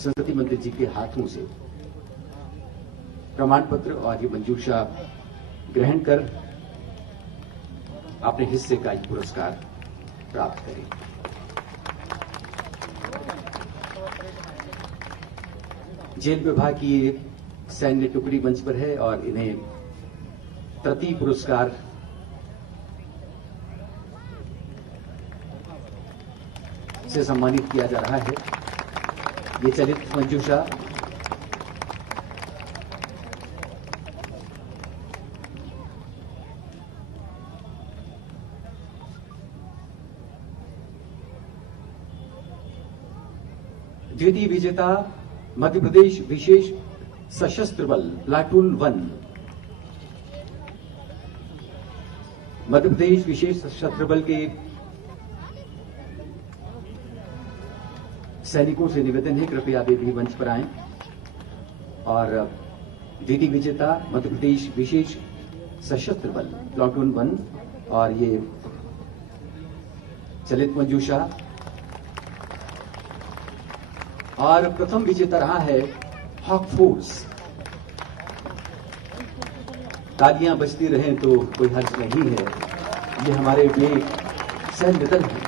संस्कृति मंत्री जी के हाथों से प्रमाण पत्र और ये मंजूषा ग्रहण कर अपने हिस्से का एक पुरस्कार प्राप्त करें। जेल विभाग की सैन्य टुकड़ी मंच पर है और इन्हें प्रति पुरस्कार से सम्मानित किया जा रहा है। ये चलित मंजूषा द्वितीय विजेता मध्य प्रदेश विशेष सशस्त्र बल प्लाटून 1, मध्य प्रदेश विशेष सशस्त्र बल के सैनिकों से निवेदन है कृपया वे भी मंच पर आएं। और द्वितीय विजेता मध्य प्रदेश विशेष सशस्त्र बल प्लाटून 1 और ये चलित मंजूषा। और प्रथम विजेता रहा है हॉक फोर्स। तालियां बजती रहें तो कोई हर्ज नहीं है। ये हमारे वे सैन्य दल हैं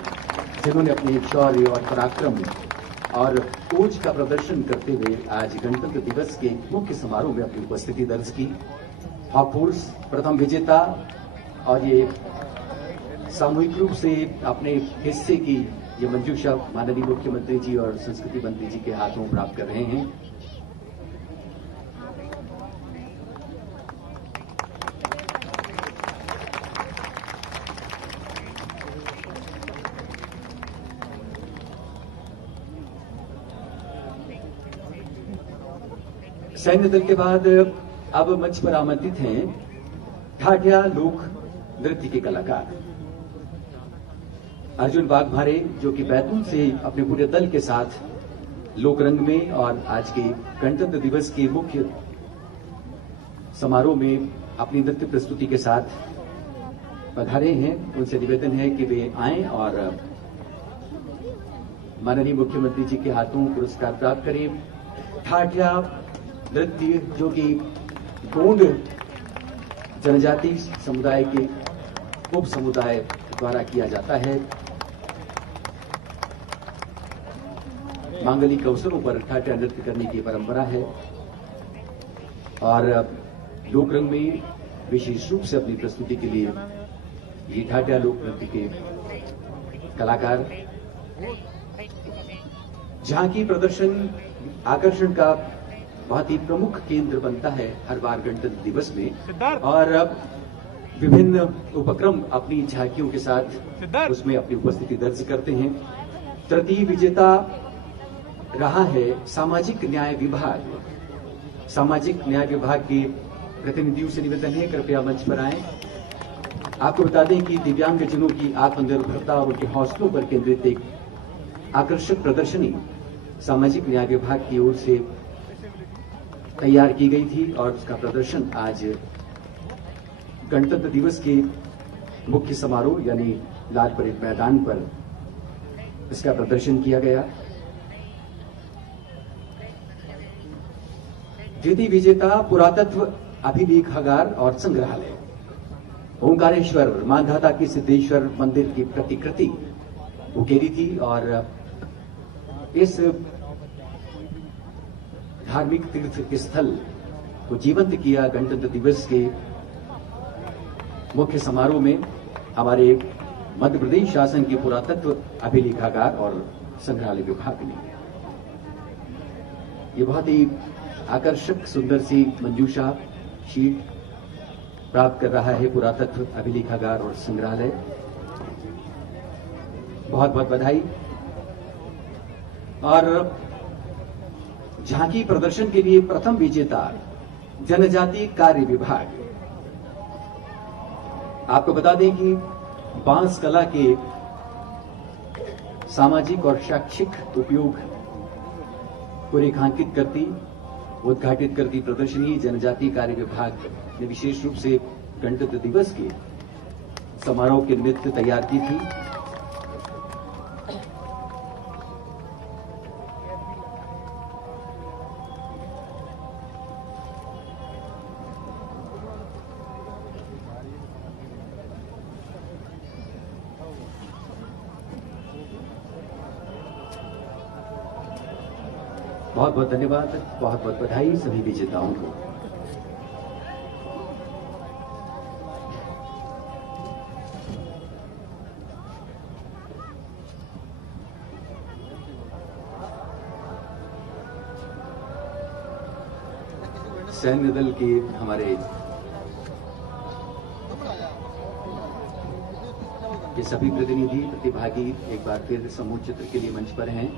जिन्होंने अपने शौर्य और पराक्रम और ओज का प्रदर्शन करते हुए आज गणतंत्र दिवस के मुख्य समारोह में अपनी उपस्थिति दर्ज की। हॉक फोर्स प्रथम विजेता और ये सामूहिक रूप से अपने हिस्से की ये मंजूषा माननीय मुख्यमंत्री जी और संस्कृति मंत्री जी के हाथों प्राप्त कर रहे हैं। सैन्य दल के बाद अब मंच पर आमंत्रित हैं ठाठिया लोक नृत्य के कलाकार अर्जुन वाघमारे, जो कि बैतूल से अपने पूरे दल के साथ लोकरंग में और आज के गणतंत्र दिवस के मुख्य समारोह में अपनी नृत्य प्रस्तुति के साथ पधारे हैं। उनसे निवेदन है कि वे आएं और माननीय मुख्यमंत्री जी के हाथों पुरस्कार प्राप्त करें। ठाठिया नृत्य जो कि गोंड जनजाति समुदाय के उप समुदाय द्वारा किया जाता है। मांगलिक अवसरों पर ठाठिया नृत्य करने की परंपरा है और लोकरंग में विशेष रूप से अपनी प्रस्तुति के लिए ये ठाठिया लोक नृत्य के कलाकार झांकी प्रदर्शन आकर्षण का बहुत ही प्रमुख केंद्र बनता है हर बार गणतंत्र दिवस में। और विभिन्न उपक्रम अपनी झांकियों के साथ उसमें अपनी उपस्थिति दर्ज करते हैं। तृतीय विजेता रहा है सामाजिक न्याय विभाग। सामाजिक न्याय विभाग के प्रतिनिधियों से निवेदन है कृपया मंच पर आएं। आपको बता दें कि दिव्यांगजनों की आत्मनिर्भरता और उनके हौसलों पर केंद्रित एक आकर्षक प्रदर्शनी सामाजिक न्याय विभाग की ओर से तैयार की गई थी और उसका प्रदर्शन आज गणतंत्र दिवस के मुख्य समारोह यानी लाल परेड मैदान पर इसका प्रदर्शन किया गया। द्वितीय विजेता पुरातत्व अभिलेखागार और संग्रहालय ओंकारेश्वर मानधाता की सिद्धेश्वर मंदिर की प्रतिकृति उकेरी थी और इस धार्मिक तीर्थ स्थल को जीवंत किया गणतंत्र दिवस के मुख्य समारोह में हमारे मध्य प्रदेश शासन के पुरातत्व अभिलेखागार और संग्रहालय विभाग ने। ये बहुत ही आकर्षक सुंदर सी मंजूषा शीट प्राप्त कर रहा है पुरातत्व अभिलेखागार और संग्रहालय। बहुत बहुत बधाई। और झांकी प्रदर्शन के लिए प्रथम विजेता जनजाति कार्य विभाग। आपको बता दें कि बांस कला के सामाजिक और शैक्षिक उपयोग को रेखांकित करती उद्घाटित करती प्रदर्शनी जनजाति कार्य विभाग ने विशेष रूप से गणतंत्र दिवस के समारोह के निमित्त तैयार की थी। बहुत बहुत धन्यवाद, बहुत बहुत बधाई सभी विजेताओं को। सैन्य दल के हमारे ये सभी प्रतिनिधि प्रतिभागी एक बार फिर समूह चित्र के लिए मंच पर हैं।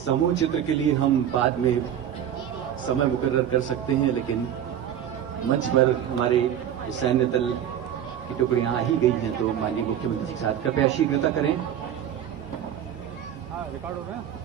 समूह चित्र के लिए हम बाद में समय मुकर्रर कर सकते हैं, लेकिन मंच पर हमारे सैन्य दल की टुकड़ियां आ ही गई हैं, तो माननीय मुख्यमंत्री के साथ कृपया शीघ्रता करें। रिकॉर्ड हो रहा है?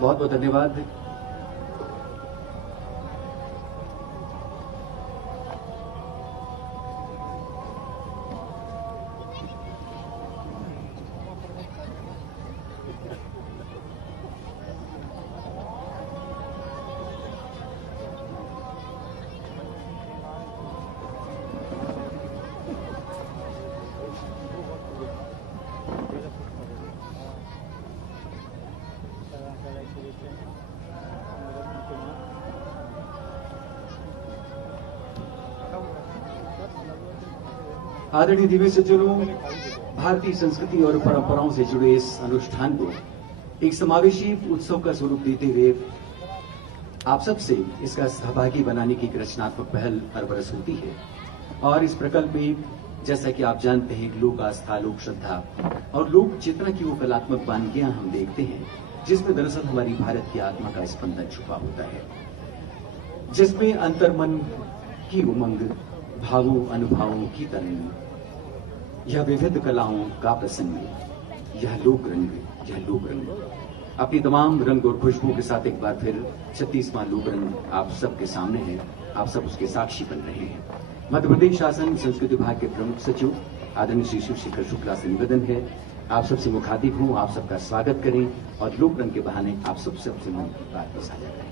बहुत बहुत धन्यवाद। आदरणीय दिव्य सज्जनों, भारतीय संस्कृति और परंपराओं से जुड़े इस अनुष्ठान को एक समावेशी उत्सव का स्वरूप देते हुए आप सबसे इसका सहभागी बनाने की एक रचनात्मक पहल हर बरस होती है। और इस प्रकल्प में, जैसा कि आप जानते हैं, लोक आस्था, लोक श्रद्धा और लोक चेतना की वो कलात्मक वानगियां हम देखते हैं, जिसमें दरअसल हमारी भारत की आत्मा का स्पंदन छुपा होता है, जिसमें अंतर्मन की उमंग, भावों अनुभवों की तरंग, यह विविध कलाओं का प्रसंग, यह लोक रंग अपनी तमाम रंग और खुशबू के साथ एक बार फिर 36वां लोक रंग आप सबके सामने है। आप सब उसके साक्षी बन रहे हैं। मध्य प्रदेश शासन संस्कृति विभाग के प्रमुख सचिव आदरणीय श्री शिवशेखर शुक्ला से निवेदन है, आप सबसे मुखातिब हूं, आप सबका स्वागत करें और लोक रंग के बहाने आप सबसे मन की बात को साझा करें।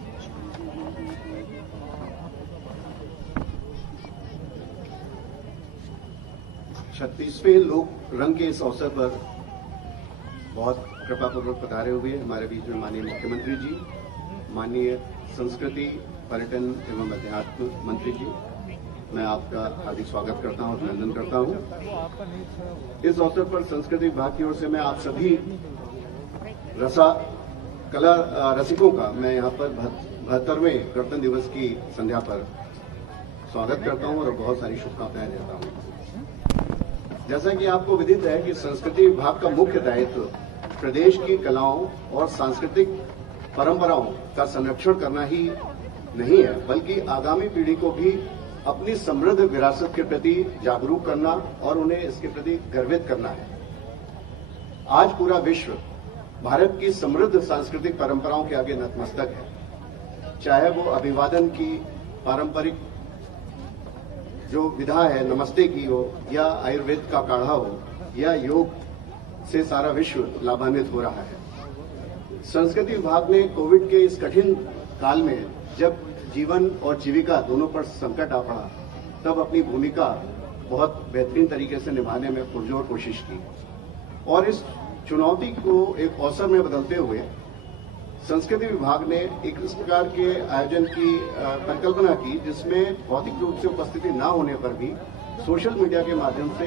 36वें लोक रंग के इस अवसर पर बहुत कृपापूर्वक पधारे हुए हमारे बीच में माननीय मुख्यमंत्री जी, माननीय संस्कृति पर्यटन एवं अध्यात्म मंत्री जी, मैं आपका हार्दिक स्वागत करता हूं, अभिनंदन करता हूं। इस अवसर पर संस्कृति विभाग की ओर से मैं आप सभी कला रसिकों का मैं यहाँ पर 72वें गणतंत्र दिवस की संध्या पर स्वागत करता हूं और बहुत सारी शुभकामनाएं देता हूं। जैसा कि आपको विदित है कि संस्कृति विभाग का मुख्य दायित्व प्रदेश की कलाओं और सांस्कृतिक परंपराओं का संरक्षण करना ही नहीं है, बल्कि आगामी पीढ़ी को भी अपनी समृद्ध विरासत के प्रति जागरूक करना और उन्हें इसके प्रति गर्वित करना है। आज पूरा विश्व भारत की समृद्ध सांस्कृतिक परंपराओं के आगे नतमस्तक है, चाहे वो अभिवादन की पारंपरिक जो विधा है नमस्ते की हो, या आयुर्वेद का काढ़ा हो, या योग से सारा विश्व लाभान्वित हो रहा है। संस्कृति विभाग ने कोविड के इस कठिन काल में जब जीवन और जीविका दोनों पर संकट आ पड़ा, तब अपनी भूमिका बहुत बेहतरीन तरीके से निभाने में पुरजोर कोशिश की और इस चुनौती को एक अवसर में बदलते हुए संस्कृति विभाग ने एक इस प्रकार के आयोजन की परिकल्पना की जिसमें भौतिक रूप से उपस्थिति न होने पर भी सोशल मीडिया के माध्यम से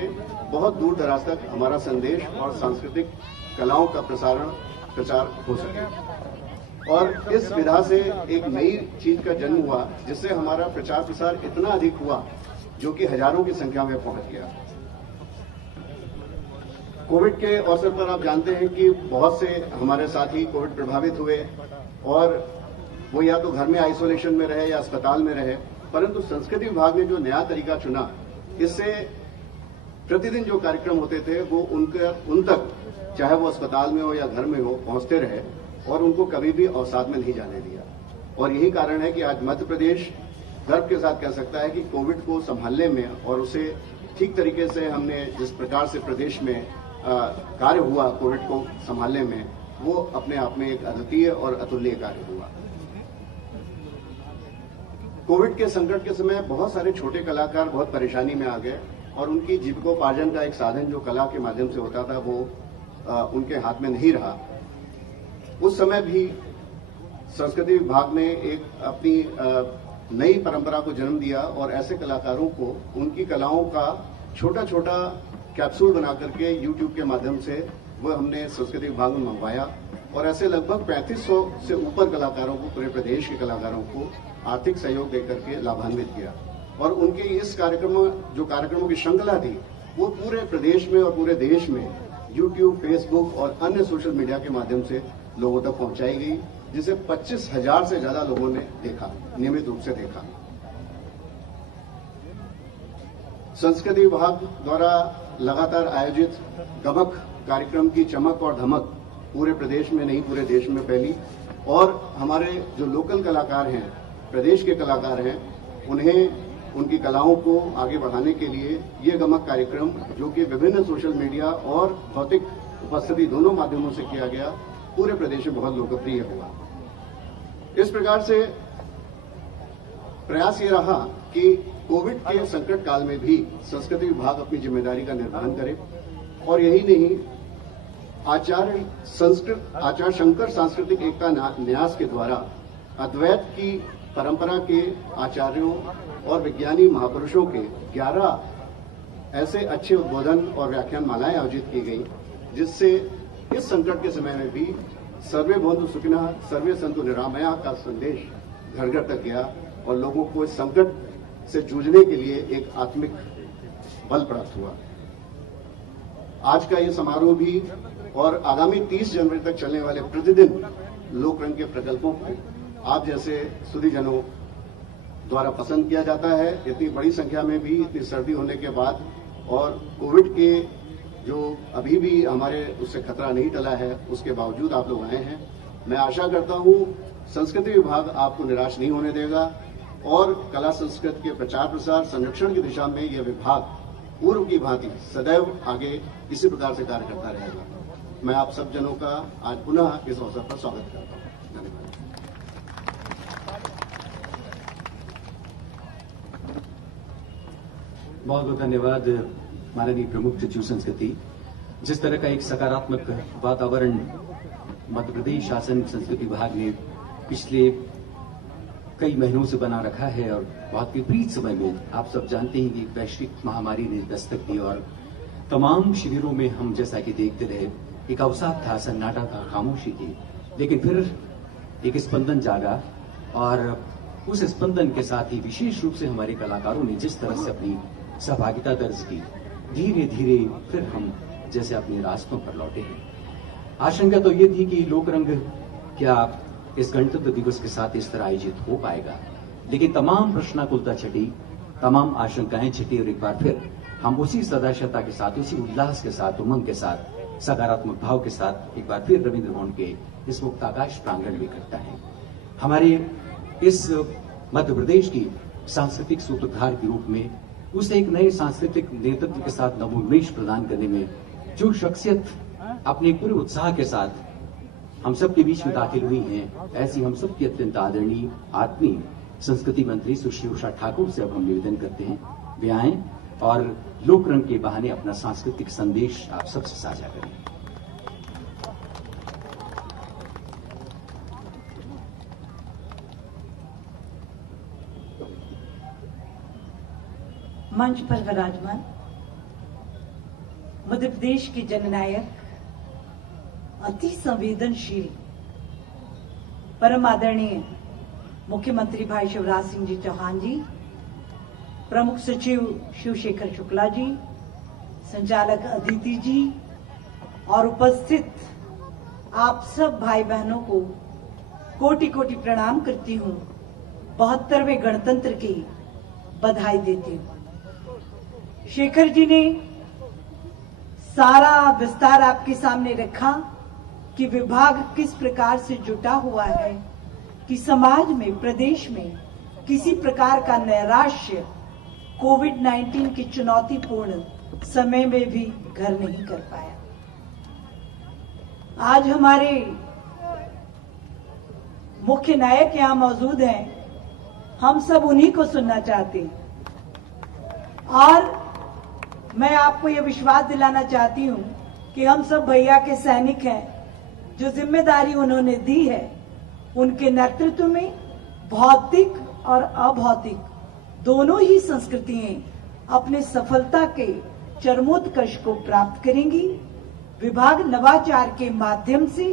बहुत दूर दराज तक हमारा संदेश और सांस्कृतिक कलाओं का प्रचार हो सके। और इस विधा से एक नई चीज का जन्म हुआ जिससे हमारा प्रचार प्रसार इतना अधिक हुआ जो कि हजारों की संख्या में पहुंच गया। कोविड के अवसर पर आप जानते हैं कि बहुत से हमारे साथी कोविड प्रभावित हुए और वो या तो घर में आइसोलेशन में रहे या अस्पताल में रहे, परंतु संस्कृति विभाग ने जो नया तरीका चुना, इससे प्रतिदिन जो कार्यक्रम होते थे वो उन तक, चाहे वो अस्पताल में हो या घर में हो, पहुंचते रहे और उनको कभी भी अवसाद में नहीं जाने दिया। और यही कारण है कि आज मध्य प्रदेश गर्व के साथ कह सकता है कि कोविड को संभालने में और उसे ठीक तरीके से हमने जिस प्रकार से प्रदेश में कार्य हुआ कोविड को संभालने में, वो अपने आप में एक अद्वितीय और अतुल्य कार्य हुआ। कोविड के संकट के समय बहुत सारे छोटे कलाकार बहुत परेशानी में आ गए और उनकी जीविकोपार्जन का एक साधन जो कला के माध्यम से होता था वो उनके हाथ में नहीं रहा। उस समय भी संस्कृति विभाग ने एक अपनी नई परंपरा को जन्म दिया और ऐसे कलाकारों को उनकी कलाओं का छोटा छोटा कैप्सूल बना करके YouTube के माध्यम से वो हमने संस्कृति विभाग में मंगवाया और ऐसे लगभग 3500 से ऊपर कलाकारों को, पूरे प्रदेश के कलाकारों को आर्थिक सहयोग देकर के लाभान्वित किया। और उनके इस कार्यक्रमों की श्रृंखला थी वो पूरे प्रदेश में और पूरे देश में YouTube, Facebook और अन्य सोशल मीडिया के माध्यम से लोगों तक पहुंचाई गई, जिसे 25,000 से ज्यादा लोगों ने देखा, नियमित रूप से देखा। संस्कृति विभाग द्वारा लगातार आयोजित गमक कार्यक्रम की चमक और धमक पूरे प्रदेश में नहीं पूरे देश में फैली और हमारे जो लोकल कलाकार हैं, प्रदेश के कलाकार हैं, उन्हें उनकी कलाओं को आगे बढ़ाने के लिए ये गमक कार्यक्रम जो कि विभिन्न सोशल मीडिया और भौतिक उपस्थिति दोनों माध्यमों से किया गया, पूरे प्रदेश में बहुत लोकप्रिय हुआ। इस प्रकार से प्रयास ये रहा कि कोविड के संकट काल में भी संस्कृति विभाग अपनी जिम्मेदारी का निर्वहन करे और यही नहीं, आचार्य शंकर सांस्कृतिक एकता न्यास के द्वारा अद्वैत की परंपरा के आचार्यों और विज्ञानी महापुरुषों के 11 ऐसे अच्छे उद्बोधन और व्याख्यान मालाएं आयोजित की गई, जिससे इस संकट के समय में भी सर्वे भवन्तु सुखिनः सर्वे सन्तु निरामया का संदेश घर घर तक गया और लोगों को इस संकट से जूझने के लिए एक आत्मिक बल प्राप्त हुआ। आज का ये समारोह भी और आगामी 30 जनवरी तक चलने वाले प्रतिदिन लोकरंग के प्रकल्पों को आप जैसे सुधीजनों द्वारा पसंद किया जाता है। इतनी बड़ी संख्या में भी, इतनी सर्दी होने के बाद और कोविड के जो अभी भी हमारे उससे खतरा नहीं टला है, उसके बावजूद आप लोग आए हैं। मैं आशा करता हूं संस्कृति विभाग आपको निराश नहीं होने देगा और कला संस्कृति के प्रचार प्रसार संरक्षण की दिशा में यह विभाग पूर्व की भांति सदैव आगे इसी प्रकार से कार्य करता रहेगा। मैं आप सब जनों का आज पुनः इस अवसर पर स्वागत करता हूं। धन्यवाद। बहुत बहुत धन्यवाद माननीय प्रमुख सचिव संस्कृति। जिस तरह का एक सकारात्मक वातावरण मध्य प्रदेश शासन संस्कृति विभाग ने पिछले कई महीनों से बना रखा है और बहुत विपरीत समय में आप सब जानते हैं कि वैश्विक महामारी ने दस्तक दी और तमाम शिविरों में हम जैसा कि देखते रहे, एक अवसाद था, सन्नाटा था, खामोशी थी, लेकिन फिर एक स्पंदन जागा और उस स्पंदन के साथ ही विशेष रूप से हमारे कलाकारों ने जिस तरह से अपनी सहभागिता दर्ज की, धीरे धीरे फिर हम जैसे अपने रास्तों पर लौटे हैं। आशंका तो ये थी कि लोकरंग क्या इस गणतंत्र दिवस के साथ इस तरह आयोजित हो पाएगा, लेकिन तमाम प्रश्नाकुलता छटी, तमाम आशंकाएं छटी और एक बार फिर हम उसी सदाशता के साथ, उसी उल्लास के साथ, उमंग के साथ, सकारात्मक भाव के साथ एक बार फिर रविंद्र भवन के इस मुक्ताकाश प्रांगण में इकट्ठा है। हमारे इस मध्य प्रदेश की सांस्कृतिक सूत्रधार के रूप में उसे एक नए सांस्कृतिक नेतृत्व के साथ नवोन्मेष प्रदान करने में जो शख्सियत अपने पूरे उत्साह के साथ हम सब के बीच में दाखिल हुई हैं, ऐसी हम सब की अत्यंत आदरणीय आत्मीय संस्कृति मंत्री सुश्री उषा ठाकुर से अब हम निवेदन करते हैं वे आएं और लोकरंग के बहाने अपना सांस्कृतिक संदेश आप सबसे साझा करें। मंच पर विराजमान मध्य प्रदेश के जननायक, अति संवेदनशील, परम आदरणीय मुख्यमंत्री भाई शिवराज सिंह जी चौहान जी, प्रमुख सचिव शिवशेखर शुक्ला जी, संचालक अदिति जी और उपस्थित आप सब भाई बहनों को कोटि कोटि प्रणाम करती हूँ। 72वें गणतंत्र की बधाई देती हूँ। शेखर जी ने सारा विस्तार आपके सामने रखा कि विभाग किस प्रकार से जुटा हुआ है कि समाज में, प्रदेश में किसी प्रकार का नैराश्य कोविड-19 की चुनौतीपूर्ण समय में भी घर नहीं कर पाया। आज हमारे मुख्य नायक यहाँ मौजूद हैं, हम सब उन्हीं को सुनना चाहते हैं और मैं आपको यह विश्वास दिलाना चाहती हूँ कि हम सब भैया के सैनिक हैं। जो जिम्मेदारी उन्होंने दी है, उनके नेतृत्व में भौतिक और अभौतिक दोनों ही संस्कृतियां अपने सफलता के चरमोत्कर्ष को प्राप्त करेंगी। विभाग नवाचार के माध्यम से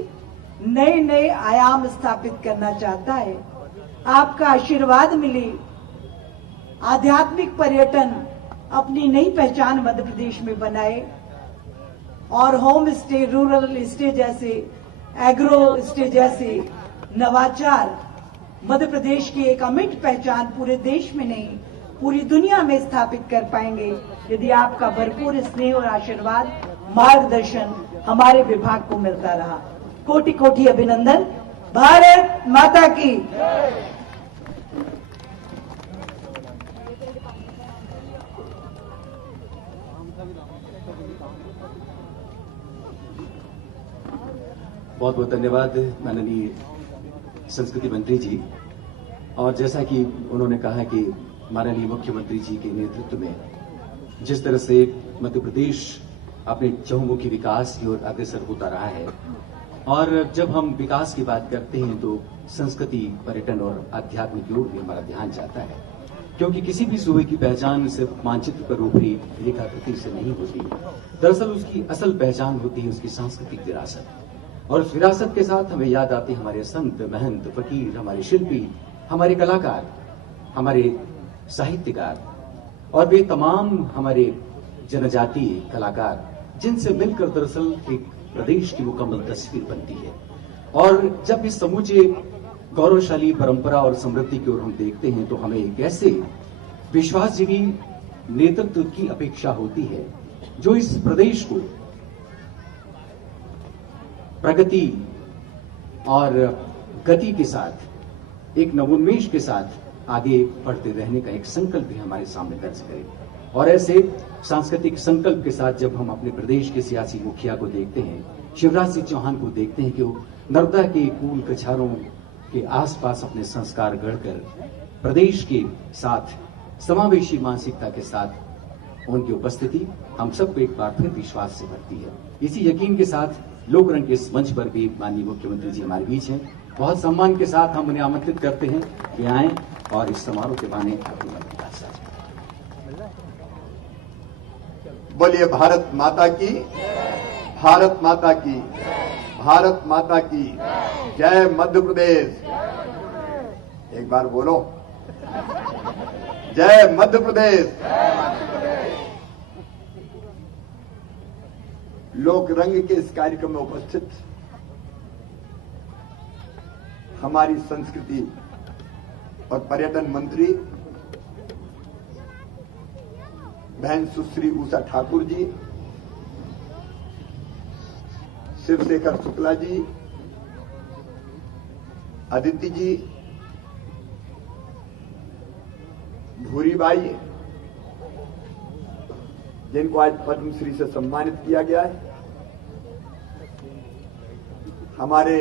नए नए आयाम स्थापित करना चाहता है। आपका आशीर्वाद मिले, आध्यात्मिक पर्यटन अपनी नई पहचान मध्य प्रदेश में बनाए और होम स्टे, रूरल स्टे जैसे, एग्रो स्टे जैसे नवाचार मध्य प्रदेश की एक अमिट पहचान पूरे देश में नहीं, पूरी दुनिया में स्थापित कर पाएंगे यदि आपका भरपूर स्नेह और आशीर्वाद, मार्गदर्शन हमारे विभाग को मिलता रहा। कोटि कोटि अभिनंदन। भारत माता की। बहुत बहुत धन्यवाद माननीय संस्कृति मंत्री जी। और जैसा कि उन्होंने कहा कि माननीय मुख्यमंत्री जी के नेतृत्व में जिस तरह से मध्य प्रदेश अपने चहुमुखी विकास की ओर अग्रसर होता रहा है, और जब हम विकास की बात करते हैं तो संस्कृति, पर्यटन और आध्यात्म की ओर भी हमारा ध्यान जाता है, क्योंकि किसी भी सूबे की पहचान सिर्फ मानचित्र पर ऊपरी रेखाकृति से नहीं होती। दरअसल उसकी असल पहचान होती है उसकी सांस्कृतिक विरासत, और उस विरासत के साथ हमें याद आते हैं हमारे संत, महंत, फकीर, हमारे शिल्पी, हमारे कलाकार, हमारे साहित्यकार और वे तमाम हमारे जनजातीय कलाकार, जिनसे मिलकर दरअसल एक प्रदेश की मुकम्मल तस्वीर बनती है। और जब इस समूचे गौरवशाली परंपरा और समृद्धि की ओर हम देखते हैं तो हमें एक ऐसे विश्वासजीवी नेतृत्व की अपेक्षा होती है जो इस प्रदेश को प्रगति और गति के साथ, एक नवोन्मेष के साथ आगे बढ़ते रहने का एक संकल्प भी हमारे सामने दर्ज करे। और ऐसे सांस्कृतिक संकल्प के साथ जब हम अपने प्रदेश के सियासी मुखिया को देखते हैं, शिवराज सिंह चौहान को देखते हैं कि वो नर्मदा के कूल कछारों के आसपास अपने संस्कार गढ़कर प्रदेश के साथ समावेशी मानसिकता के साथ उनकी उपस्थिति हम सबको एक बार फिर विश्वास से भरती है। इसी यकीन के साथ लोकरंग के इस मंच पर भी माननीय मुख्यमंत्री जी हमारे बीच हैं। बहुत सम्मान के साथ हम उन्हें आमंत्रित करते हैं कि आएं और इस समारोह के बारे अपनी बात साझा। बोलिए भारत माता की, भारत माता की, भारत माता की जय। मध्य प्रदेश, एक बार बोलो, जय मध्य प्रदेश। लोक रंग के इस कार्यक्रम में उपस्थित हमारी संस्कृति और पर्यटन मंत्री बहन सुश्री उषा ठाकुर जी, शिवशेखर शुक्ला जी, अदिति जी, भूरीबाई, जिनको आज पद्मश्री से सम्मानित किया गया है, हमारे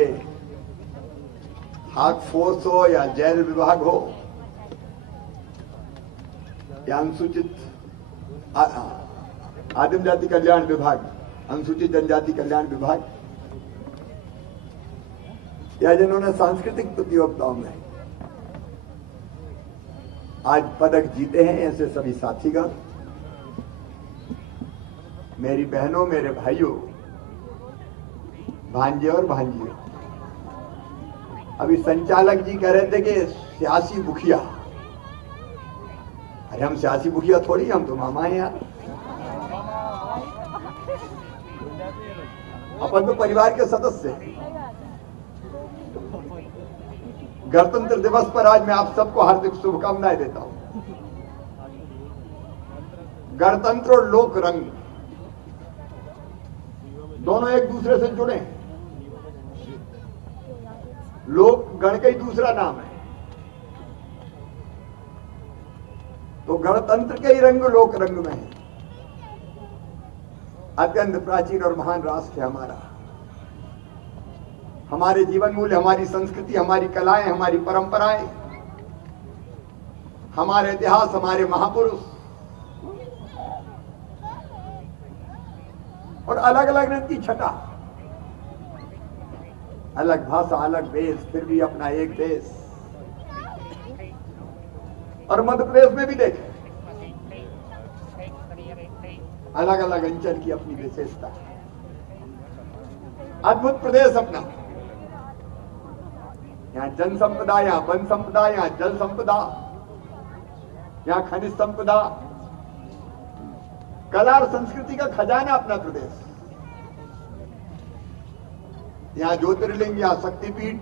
हाक फोर्स हो या जेल विभाग हो या अनुसूचित आदिम जाति कल्याण विभाग, अनुसूचित जनजाति कल्याण विभाग, या जिन्होंने सांस्कृतिक प्रतियोगिताओं में आज पदक जीते हैं, ऐसे सभी साथीगण, मेरी बहनों, मेरे भाइयों, भांजे और भांजियों, अभी संचालक जी कह रहे थे कि सियासी मुखिया। अरे हम सियासी मुखिया थोड़ी, हम तो मामा हैं यार। अपन तो परिवार के सदस्य हैं। गणतंत्र दिवस पर आज मैं आप सबको हार्दिक शुभकामनाएं देता हूं। गणतंत्र और लोक रंग दोनों एक दूसरे से जुड़े हैं। लोक गण का ही दूसरा नाम है, तो गणतंत्र के ही रंग लोक रंग में है। अत्यंत प्राचीन और महान राष्ट्र है हमारा। हमारे जीवन मूल्य, हमारी संस्कृति, हमारी कलाएं, हमारी परंपराएं, हमारे इतिहास, हमारे महापुरुष और अलग अलग रंग की छटा, अलग भाषा, अलग देश, फिर भी अपना एक देश। और मध्य प्रदेश में भी देखें, अलग अलग अंचल की अपनी विशेषता है। अद्भुत प्रदेश अपना। यहाँ जन संपदा, यहाँ वन संपदा, यहाँ जल संपदा, यहाँ खनिज संपदा, कला और संस्कृति का खजाना अपना प्रदेश। यहाँ ज्योतिर्लिंग, यहाँ शक्तिपीठ,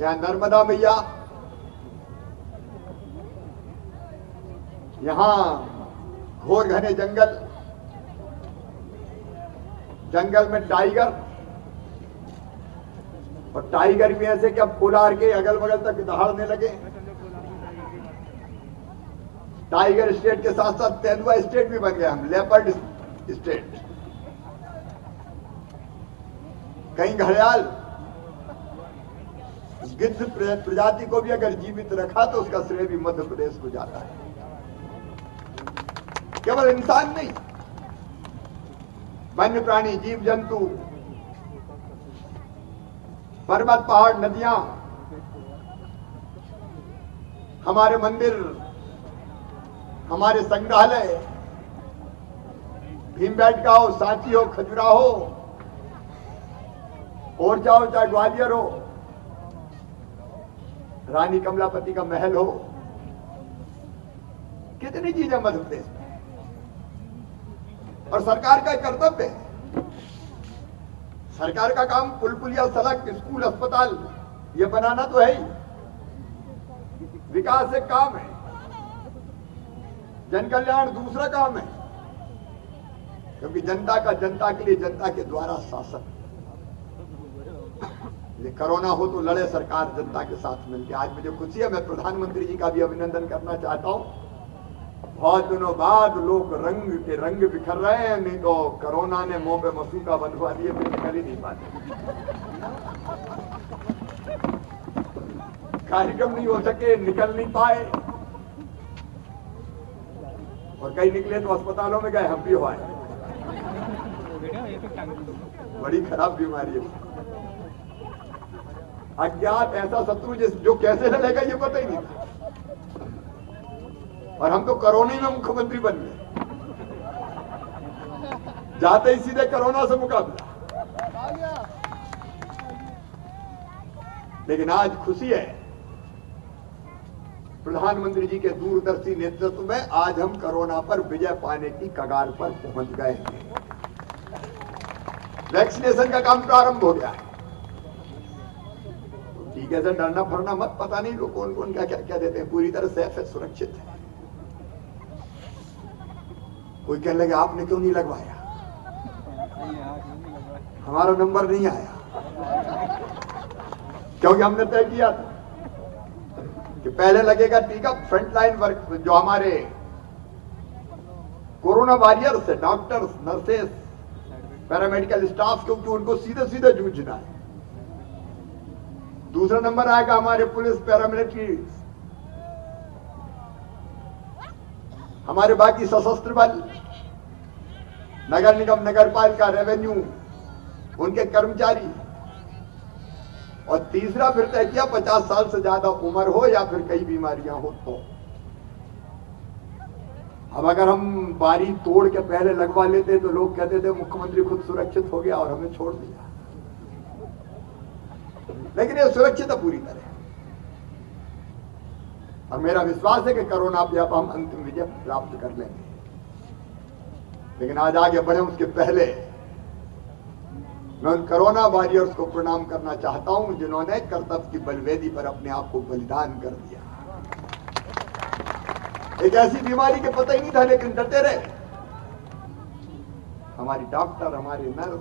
यहाँ नर्मदा मैया, यहाँ घोर घने जंगल, जंगल में टाइगर, और टाइगर भी ऐसे कि अब कोलार के अगल बगल तक दहाड़ने लगे। टाइगर स्टेट के साथ साथ तेंदुआ स्टेट भी बन गया, हम लेपर्ड स्टेट। कहीं घड़ियाल, गिद्ध प्रजाति को भी अगर जीवित रखा तो उसका श्रेय भी मध्य प्रदेश को जाता है। केवल इंसान नहीं, वन्य प्राणी, जीव जंतु, पर्वत, पहाड़, नदियां, हमारे मंदिर, हमारे संग्रहालय, भीमबेटका हो, सांची हो, खजुराहो, ओरछा हो, चाहे ग्वालियर हो, रानी कमलापति का महल हो, कितनी चीजें मध्य प्रदेश में। और सरकार का कर्तव्य है, सरकार का काम पुल पुलिया, सड़क, स्कूल, अस्पताल ये बनाना तो है ही। विकास एक काम है, जन कल्याण दूसरा काम है, क्योंकि जनता का जनता के लिए, जनता के द्वारा शासन। ये कोरोना हो तो लड़े सरकार जनता के साथ मिलकर। आज मुझे खुशी है, मैं प्रधानमंत्री जी का भी अभिनंदन करना चाहता हूं। बहुत दिनों बाद लोग रंग के रंग बिखर रहे हैं, नहीं तो कोरोना ने मुंह पे मसूका बंधवा दिए, फिर निकल ही नहीं पाते। कार्यक्रम नहीं हो सके, निकल नहीं पाए, और कई निकले तो अस्पतालों में गए, हम भी हुआ है। बड़ी खराब बीमारी है। अज्ञात ऐसा शत्रु जो कैसे लड़ेगा ये पता ही नहीं था, और हम तो कोरोना में मुख्यमंत्री बन गए, जाते ही सीधे कोरोना से मुकाबला। लेकिन आज खुशी है, प्रधानमंत्री जी के दूरदर्शी नेतृत्व में आज हम कोरोना पर विजय पाने की कगार पर पहुंच गए हैं। वैक्सीनेशन का काम प्रारंभ हो गया है। टीके से डरना फरना मत, पता नहीं लोग कौन कौन क्या क्या क्या देते हैं, पूरी तरह सेफ है, सुरक्षित है। कोई कहने लगे आपने क्यों नहीं लगवाया, हमारा नंबर नहीं आया, क्योंकि हमने तय किया था कि पहले लगेगा टीका फ्रंटलाइन वर्क, जो हमारे कोरोना वॉरियर्स है, डॉक्टर्स, नर्सेस, पैरामेडिकल स्टाफ, क्योंकि उनको सीधे सीधे जूझना है। दूसरा नंबर आएगा हमारे पुलिस, पैरामिलिट्री, हमारे बाकी सशस्त्र बल, नगर निगम, नगर पालिका, रेवेन्यू, उनके कर्मचारी, और तीसरा फिर तय किया 50 साल से ज्यादा उम्र हो या फिर कई बीमारियां हो तो। अब अगर हम बारी तोड़ के पहले लगवा लेते तो लोग कहते थे मुख्यमंत्री खुद सुरक्षित हो गया और हमें छोड़ दिया, लेकिन ये सुरक्षित है पूरी तरह। और मेरा विश्वास है कि कोरोना पे अब हम अंतिम विजय प्राप्त कर लेंगे। लेकिन आज आगे बढ़े उसके पहले मैं उन कोरोना वॉरियर्स को प्रणाम करना चाहता हूं जिन्होंने कर्तव्य की बलवेदी पर अपने आप को बलिदान कर दिया। एक ऐसी बीमारी के पता ही नहीं था लेकिन डटे रहे। हमारी डॉक्टर, हमारे नर्स,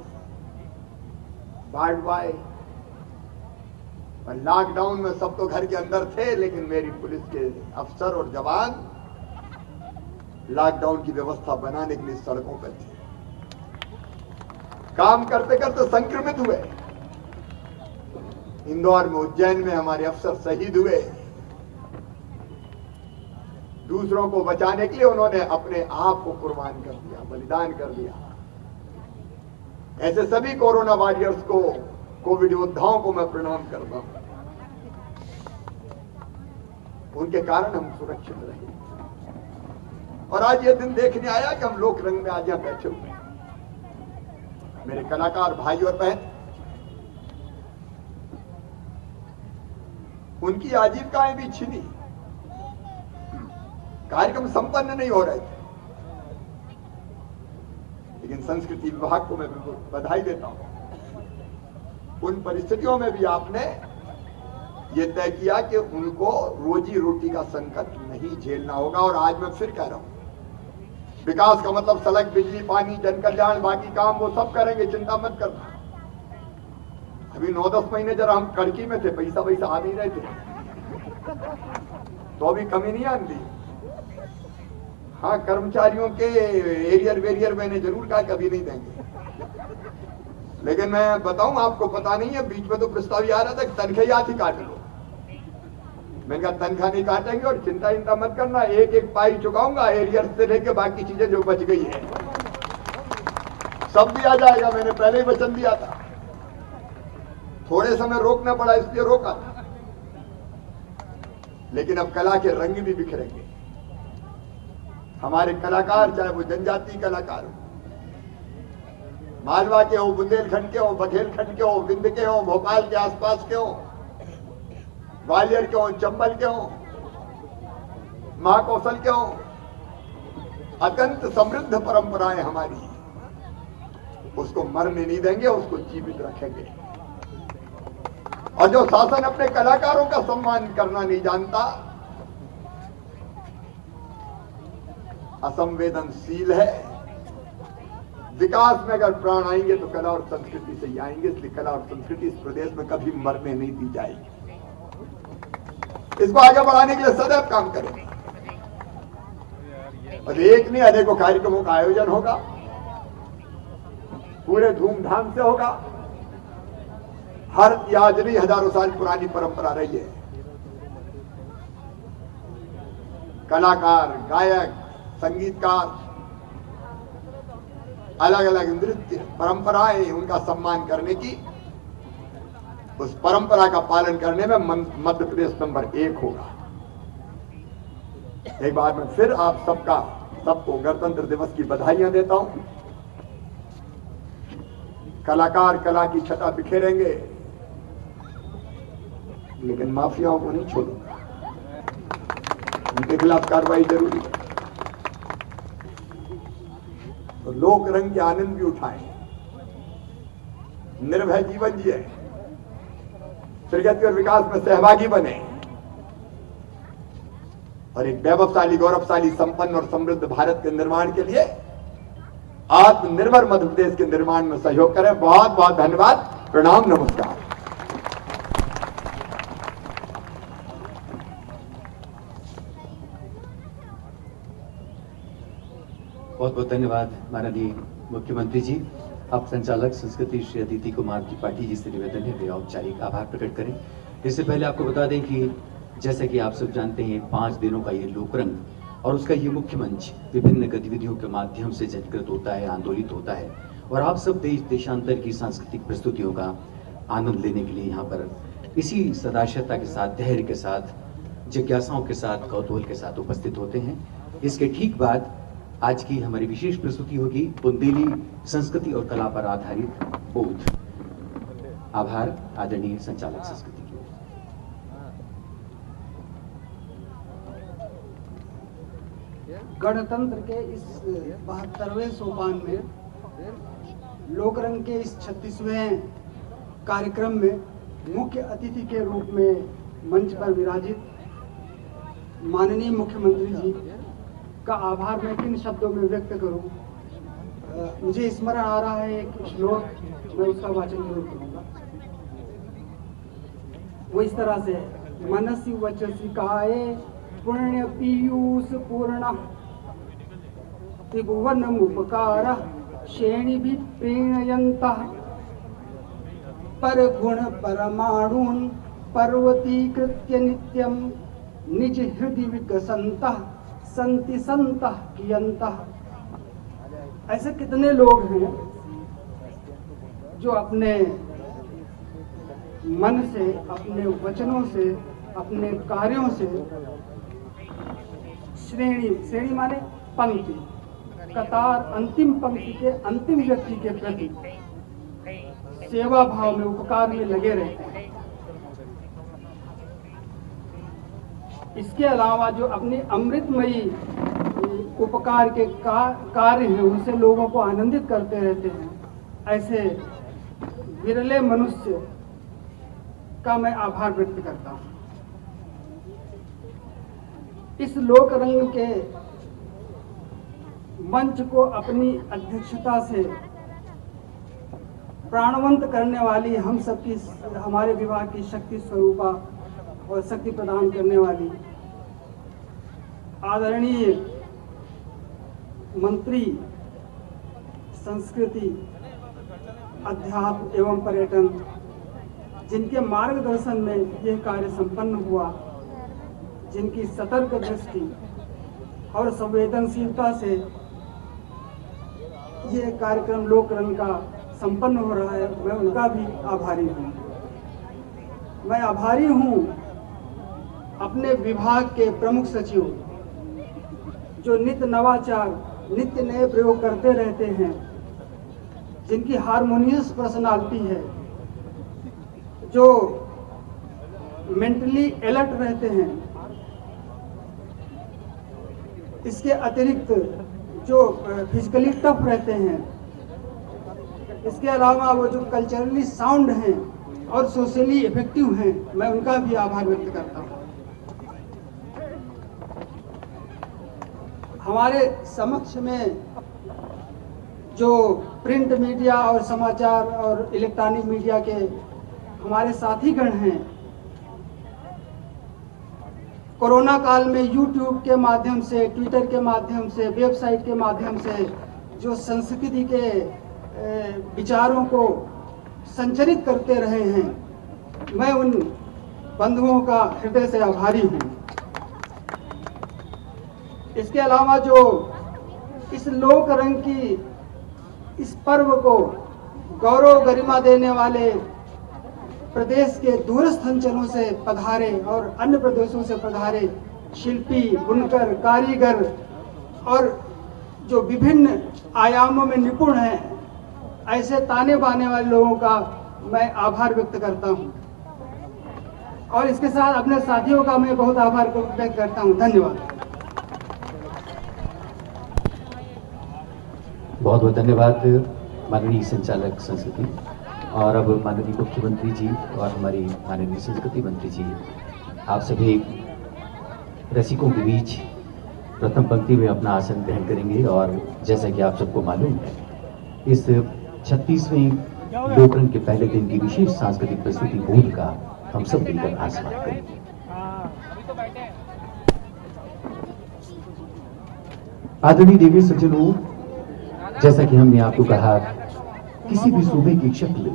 वार्ड बॉय, लॉकडाउन में सब तो घर के अंदर थे, लेकिन मेरी पुलिस के अफसर और जवान लॉकडाउन की व्यवस्था बनाने के लिए सड़कों पर थे। काम करते करते संक्रमित हुए। इंदौर में, उज्जैन में हमारे अफसर शहीद हुए। दूसरों को बचाने के लिए उन्होंने अपने आप को कुर्बान कर दिया, बलिदान कर दिया। ऐसे सभी कोरोना वॉरियर्स को, कोविड योद्धाओं को मैं प्रणाम करता हूं। उनके कारण हम सुरक्षित रहे। और आज ये दिन देखने आया कि हम लोक रंग में आज यहां बैठे हुए हैं। मेरे कलाकार भाई और बहन, उनकी आजीविकाएं भी छिनी, कार्यक्रम संपन्न नहीं हो रहे थे। लेकिन संस्कृति विभाग को मैं बिल्कुल बधाई देता हूं। उन परिस्थितियों में भी आपने ये तय किया कि उनको रोजी रोटी का संकट नहीं झेलना होगा। और आज मैं फिर कह रहा हूं, विकास का मतलब सड़क, बिजली, पानी, जन कल्याण, बाकी काम वो सब करेंगे, चिंता मत करना। अभी 9-10 महीने जरा हम कड़की में थे, पैसा आ नहीं रहे थे, तो अभी कमी नहीं आती। हाँ, कर्मचारियों के एरियर वेरियर मैंने जरूर कहा कि अभी नहीं देंगे। लेकिन मैं बताऊं, आपको पता नहीं है, बीच में तो प्रस्ताव ही आ रहा था कि तनख्वाह ही काट लो। मैंने कहा तनख्वाह नहीं काटेंगे और चिंता मत करना, एक एक पाई चुकाऊंगा, एरियर से लेके बाकी चीजें जो बच गई है सब दिया जाएगा। मैंने पहले ही वचन दिया था। थोड़े समय रोकना पड़ा, इसलिए रोका, लेकिन अब कला के रंग भी बिखरेंगे। हमारे कलाकार, चाहे वो जनजातीय कलाकार हो, मालवा के हो, बुंदेलखंड के हो, बघेलखंड के हो, विंध्य के हो, भोपाल के आसपास के हो, ग्वालियर के हो, चंबल के हो, महाकौशल के हो, अत्यंत समृद्ध परंपराएं हमारी, उसको मरने नहीं देंगे, उसको जीवित रखेंगे। और जो शासन अपने कलाकारों का सम्मान करना नहीं जानता, असंवेदनशील है। विकास में अगर प्राण आएंगे तो कला और संस्कृति से ही आएंगे। इसलिए कला और संस्कृति इस प्रदेश में कभी मरने नहीं दी जाएगी। इसको आगे बढ़ाने के लिए सदैव काम करेंगे। और एक नहीं, अनेकों कार्यक्रमों का आयोजन होगा, पूरे धूमधाम से होगा। हर याद नहीं, हजारों साल पुरानी परंपरा रही है। कलाकार, गायक, संगीतकार, अलग अलग नृत्य परंपराएं, उनका सम्मान करने की, उस परंपरा का पालन करने में मध्य प्रदेश नंबर 1 होगा। एक बार मैं फिर आप सबको गणतंत्र दिवस की बधाइयां देता हूं। कलाकार कला की छटा बिखेरेंगे, लेकिन माफियाओं को नहीं छोड़ूंगा। उनके खिलाफ कार्रवाई जरूरी है। तो लोक रंग के आनंद भी उठाएं, निर्भय जीवन जिए, प्रगति और विकास में सहभागी बने और एक वैभवशाली, गौरवशाली, संपन्न और समृद्ध भारत के निर्माण के लिए आत्मनिर्भर मध्य प्रदेश के निर्माण में सहयोग करें। बहुत बहुत धन्यवाद। प्रणाम, नमस्कार। बहुत बहुत धन्यवाद माननीय मुख्यमंत्री जी। अब संचालक संस्कृति श्री अदिति कुमार त्रिपाठी जी से निवेदन है वे औपचारिक आभार प्रकट करें। इससे पहले आपको बता दें कि जैसे कि आप सब जानते हैं 5 दिनों का ये लोकरंग और उसका ये मुख्य मंच विभिन्न गतिविधियों के माध्यम से जनकृत होता है, आंदोलित होता है और आप सब देश देशांतर की सांस्कृतिक प्रस्तुतियों का आनंद लेने के लिए यहाँ पर इसी सदाशयता के साथ, धैर्य के साथ, जिज्ञासाओं के साथ, कौतूहल के साथ उपस्थित होते हैं। इसके ठीक बाद आज की हमारी विशेष प्रस्तुति होगी बुंदेली संस्कृति और कला पर आधारित ओध। आभार आदरणीय संचालक संस्कृति की। गणतंत्र के इस 72वें सोपान में लोकरंग के इस 36वें कार्यक्रम में मुख्य अतिथि के रूप में मंच पर विराजित माननीय मुख्यमंत्री जी का आभार मैं किन शब्दों में व्यक्त करूं। मुझे स्मरण आ रहा है एक श्लोक, मैं उसका वाचन जरूर करूंगा। वो इस तरह से, मनसि वचसि काये पुण्य पीयूष पूर्ण त्रिभुवन उपकार श्रेणी भी प्रीणयन्तः पर गुण परमाणुन पर्वतीकृत्य नित्यम निज हृदय विकसन्तः संति संतः कियन्तः। ऐसे कितने लोग हैं जो अपने मन से, अपने वचनों से, अपने कार्यों से श्रेणी माने पंक्ति, कतार, अंतिम पंक्ति के अंतिम व्यक्ति के प्रति सेवा भाव में, उपकार में लगे रहते हैं। इसके अलावा जो अपनी अमृतमयी उपकार के कार्य हैं उनसे लोगों को आनंदित करते रहते हैं, ऐसे विरले मनुष्य का मैं आभार व्यक्त करता हूं। इस लोक रंग के मंच को अपनी अध्यक्षता से प्राणवंत करने वाली, हम सबकी, हमारे विभाग की शक्ति स्वरूपा और शक्ति प्रदान करने वाली आदरणीय मंत्री संस्कृति, अध्यात्म एवं पर्यटन, जिनके मार्गदर्शन में यह कार्य संपन्न हुआ, जिनकी सतर्क दृष्टि और संवेदनशीलता से यह कार्यक्रम लोकरंग का संपन्न हो रहा है, मैं उनका भी आभारी हूँ। मैं आभारी हूँ अपने विभाग के प्रमुख सचिव जो नित्य नवाचार, नित्य नए प्रयोग करते रहते हैं, जिनकी हारमोनियस पर्सनालिटी है, जो मेंटली अलर्ट रहते हैं। इसके अतिरिक्त जो फिजिकली टफ रहते हैं, इसके अलावा वो जो कल्चरली साउंड हैं और सोशली इफेक्टिव हैं, मैं उनका भी आभार व्यक्त करता हूँ। हमारे समक्ष में जो प्रिंट मीडिया और समाचार और इलेक्ट्रॉनिक मीडिया के हमारे साथीगण हैं, कोरोना काल में यूट्यूब के माध्यम से, ट्विटर के माध्यम से, वेबसाइट के माध्यम से जो संस्कृति के विचारों को संचरित करते रहे हैं, मैं उन बंधुओं का हृदय से आभारी हूँ। इसके अलावा जो इस लोक रंग की इस पर्व को गौरव गरिमा देने वाले प्रदेश के दूरस्थ अंचलों से पधारे और अन्य प्रदेशों से पधारे शिल्पी, बुनकर, कारीगर और जो विभिन्न आयामों में निपुण हैं, ऐसे ताने बाने वाले लोगों का मैं आभार व्यक्त करता हूं। और इसके साथ अपने साथियों का मैं बहुत आभार व्यक्त करता हूं। धन्यवाद। बहुत बहुत धन्यवाद माननीय संचालक संस्कृति। और अब माननीय मुख्यमंत्री जी और हमारी माननीय संस्कृति मंत्री जी आप सभी रसिकों के बीच प्रथम पंक्ति में अपना आसन ग्रहण करेंगे। और जैसा कि आप सबको मालूम है, इस 36वें लोकरंग के पहले दिन की विशेष सांस्कृतिक प्रस्तुति बोध का हम सब मिलकर आस्वाद करेंगे। आदरणीय देवी सज्जनों, जैसा कि हमने आपको कहा, किसी भी सूबे की शक्ल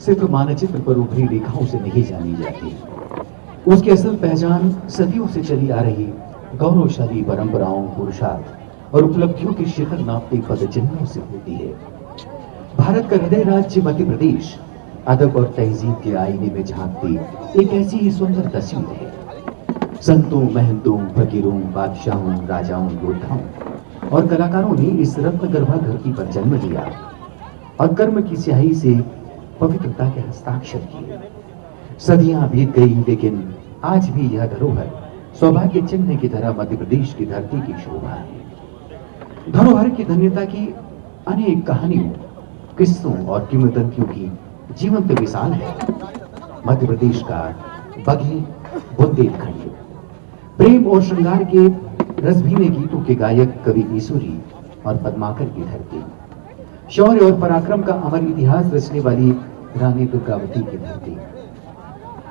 सिर्फ मानचित्र पर उभरी रेखाओं से नहीं जानी जाती। उसकी असल पहचान सदियों से चली आ रही गौरवशाली परंपराओं, पुरुषार्थ और उपलब्धियों के शिखर नापते पद चिन्हों से होती है। भारत का हृदय राज्य मध्य प्रदेश अदब और तहजीब के आईने में झांकती एक ऐसी ही सुंदर तस्वीर है। संतों, महंतों, फकीरों, बादशाहों, राजाओं, योद्धाओं और कलाकारों ने इस रत्नगर्भा धरती पर जन्म लिया और कर्म की स्याही से पवित्रता के हस्ताक्षर किए। सदियां बीत गई, लेकिन आज भी यह धरोहर सौभाग्य चिन्ह की तरह मध्य प्रदेश की धरती की शोभा है। धरोहर की धन्यता की अनेक कहानियों, किस्सों और किंवदंतियों की जीवंत मिसाल है मध्य प्रदेश का बघेल बुंदेलखंड। प्रेम और श्रृंगार के रसभीने गीतों के गायक कवि ईश्वरी और पद्माकर की धरती, शौर्य और पराक्रम का अमर इतिहास रचने वाली रानी दुर्गावती की धरती,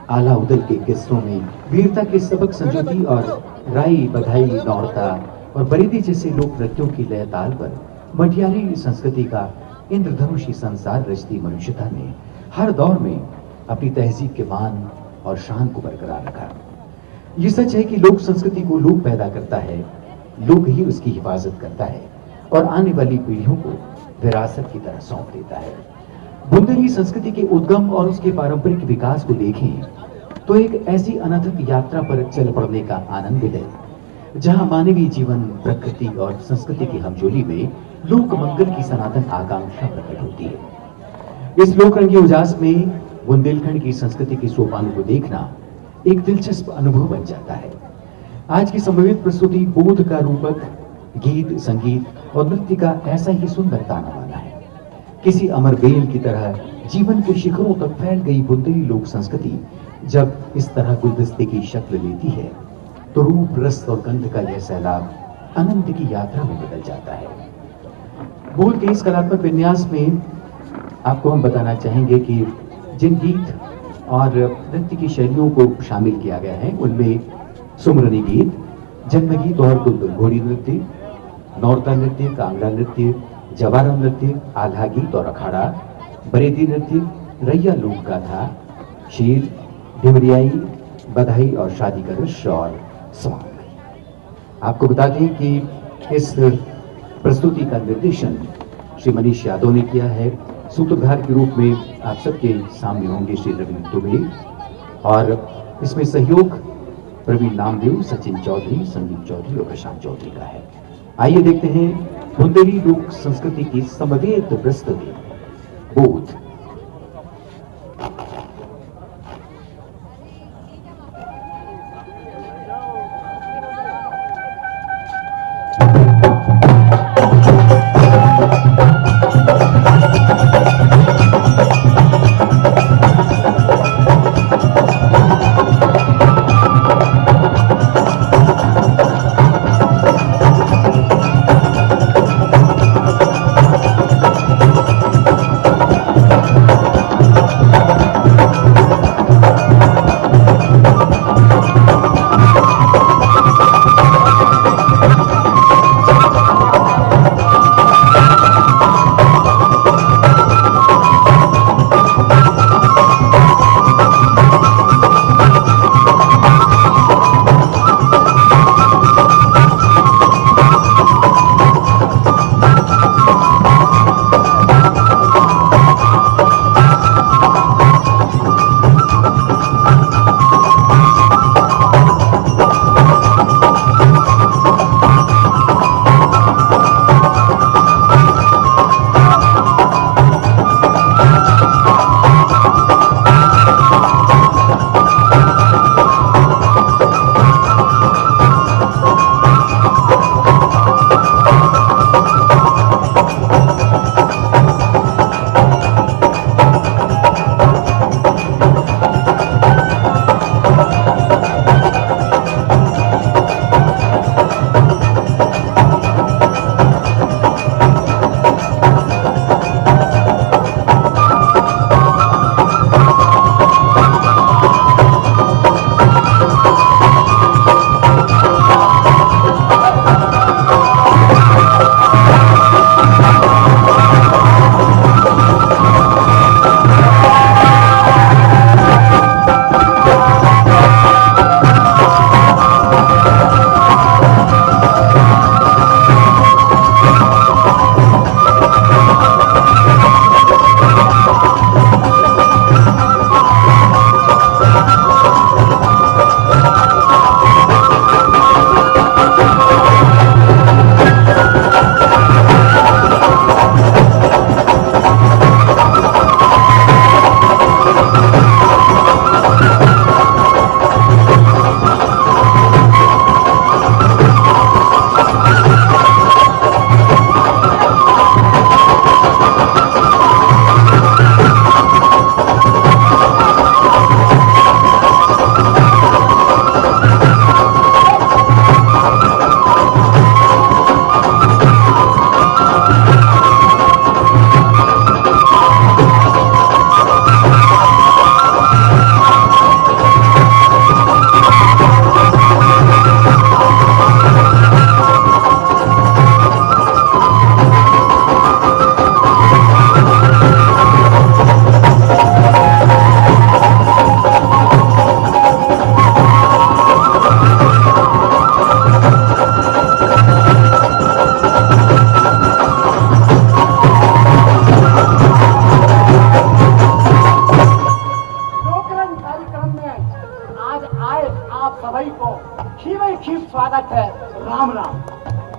आला उदल के किस्सों में वीरता के सबक संजोती और राई, बधाई, नौरता और बरेदी जैसे लोक नृत्यों की लय ताल पर मटियाली संस्कृति का इंद्रधनुषी संसार रचती मनुष्यता ने हर दौर में अपनी तहजीब के मान और शान को बरकरार रखा। ये सच है कि लोक संस्कृति को लोक पैदा करता है, लोक ही उसकी हिफाजत करता है और आने वाली पीढ़ियों को विरासत की तरह सौंप देता है। बुंदेली संस्कृति के उद्गम और उसके पारंपरिक विकास को देखें तो एक ऐसी अनथक यात्रा पर चल पड़ने का आनंद है जहां मानवीय जीवन, प्रकृति और संस्कृति की हमजोली में लोक मंगल की सनातन आकांक्षा प्रकट होती है। इस लोकरंगी उजास में बुंदेलखंड की संस्कृति के सोपानों को देखना एक दिलचस्प अनुभव बन जाता है। आज की संभवित प्रस्तुति बोध का रूपक गीत, संगीत और नृत्य का ऐसा ही सुंदर ताना बाना है। किसी अमर बेल की तरह जीवन के शिखरों तक फैल गई बुंदेली लोक संस्कृति जब इस तरह गुलदस्ते की शक्ल लेती है तो रूप, रस और गंध का यह सैलाब आनंद की यात्रा में बदल जाता है। बोध के इस कलात्मक विन्यास में आपको हम बताना चाहेंगे कि जिन गीत और नृत्य की शैलियों को शामिल किया गया है उनमें सुमरनी गीत, जन्म गीत और दुलदुल घोड़ी नृत्य, नौरता नृत्य, कांगड़ा नृत्य, जवारा नृत्य, आल्हा गीत और अखाड़ा, बरेदी नृत्य, रैया लोक गाथा, शेर, ढिमरियाई, बधाई और शादी का रश और स्वागत। आपको बता दें कि इस प्रस्तुति का निर्देशन श्री मनीष यादव ने किया है। सूत्रधार के रूप में आप सबके सामने होंगे श्री रविंद्र दुबे और इसमें सहयोग प्रवीण नामदेव, सचिन चौधरी, संदीप चौधरी और प्रशांत चौधरी का है। आइए देखते हैं बुंदेली लोक संस्कृति की समवेत प्रस्तुति बोध।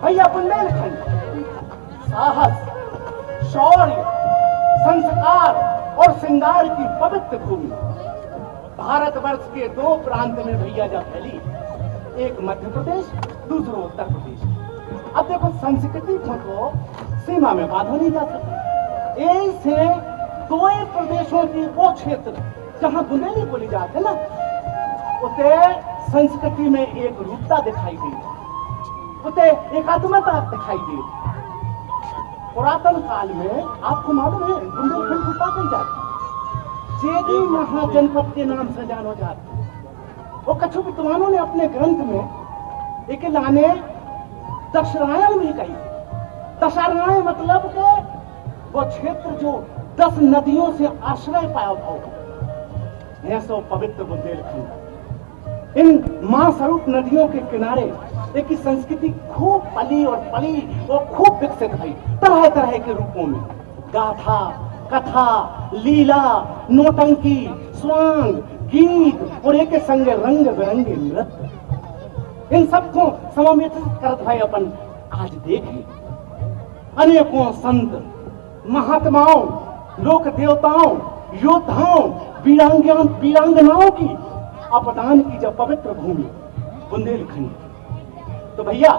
भैया बुंदेलखंड साहस, शौर्य, संस्कार और श्रृंगार की पवित्र भूमि। भारतवर्ष के दो प्रांत में भैया जब फैली, एक मध्य प्रदेश, दूसरा उत्तर प्रदेश। अब देखो संस्कृति को तो सीमा में बांधा नहीं जा सकती। ऐसे दो ही प्रदेशों की वो क्षेत्र जहां बुंदेली बोली जाती है ना, उसे संस्कृति में एक रूपता दिखाई दी, उसे एकात्मता दिखाई दी। पुरातन काल में आपको मालूम है बुंदेलखंड को क्या कही जाती, जेदी महाजनपद के नाम से जानो जाते। वो कछु विद्वानों ने अपने ग्रंथ में एक लाने दशरायण भी कही। दशरायण मतलब के वो क्षेत्र जो 10 नदियों से आश्रय पाया था, ऐसा पवित्र बुंदेलखंड। इन मां स्वरूप नदियों के किनारे एक संस्कृति खूब पली और खूब विकसित हुई, तरह तरह के रूपों में। गाथा, कथा, लीला, नौटंकी, स्वांग, गीत और एक संगे रंग बिरंगे नृत्य, इन सबको समावेश करत है अपन आज देखें। अनेकों संत, महात्माओं, लोक देवताओं, योद्धाओं, वीरांगनाओं की अपदान की जब पवित्र भूमि बुंदेलखंड। तो भैया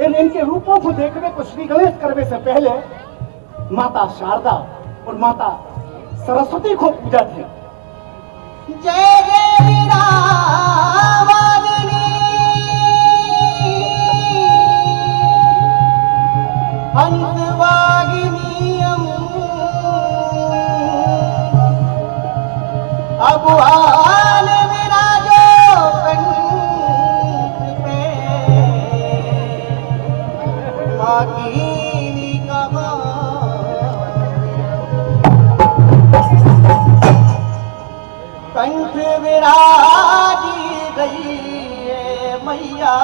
इनके रूपों को देखने को श्री गणेश करने से पहले माता शारदा और माता सरस्वती को पूजा थे। जय जय वीरावादिनी, हंसवागिनी अबुआल विराजो कंठ पे, माकीनी कहा कंठ विराजी गई मैया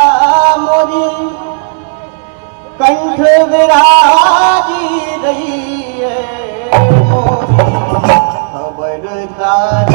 मोरी, कंठ विराजी गई मोरी, खबरदार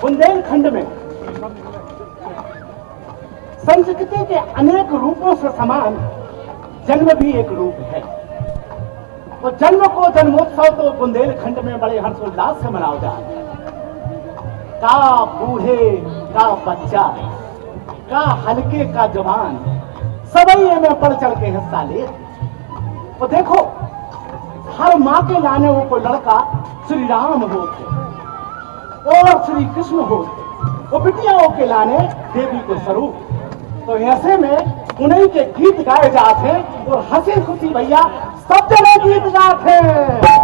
बुंदेलखंड में संस्कृति के अनेक रूपों से समान जन्म भी एक रूप है। तो जन्म को जन्मोत्सव तो बुंदेलखंड में बड़े हर्षोल्लास से मनाओ जाए। का बूढ़े का बच्चा का हल्के का जवान सबई में बढ़ चढ़ के हिस्सा ले। तो देखो हर माँ के लाने वो कोई लड़का श्री राम होते और श्री कृष्ण होते, वो बिटियाओं के लाने देवी को स्वरूप। तो ऐसे में उन्हीं के गीत गाए जाते हैं और हंसी खुशी भैया सब जने गीत गाते हैं।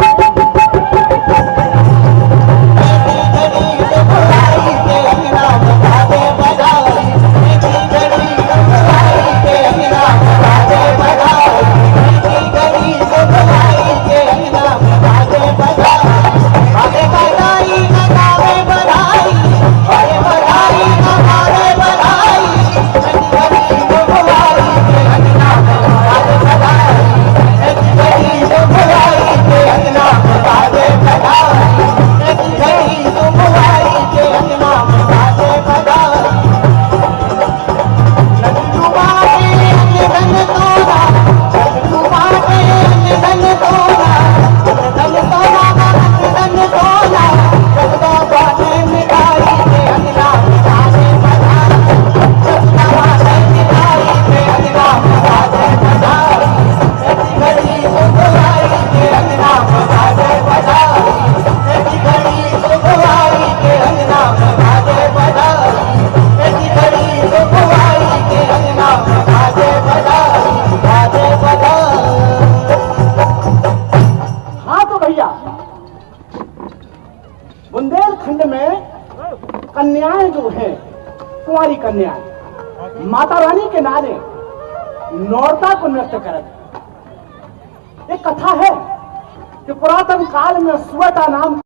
बुंदेलखंड में कन्याएं जो हैं, कुंवारी कन्याएं माता रानी के नारे नौरता को नृत्य करत। एक कथा है कि पुरातन काल में सुवटा नाम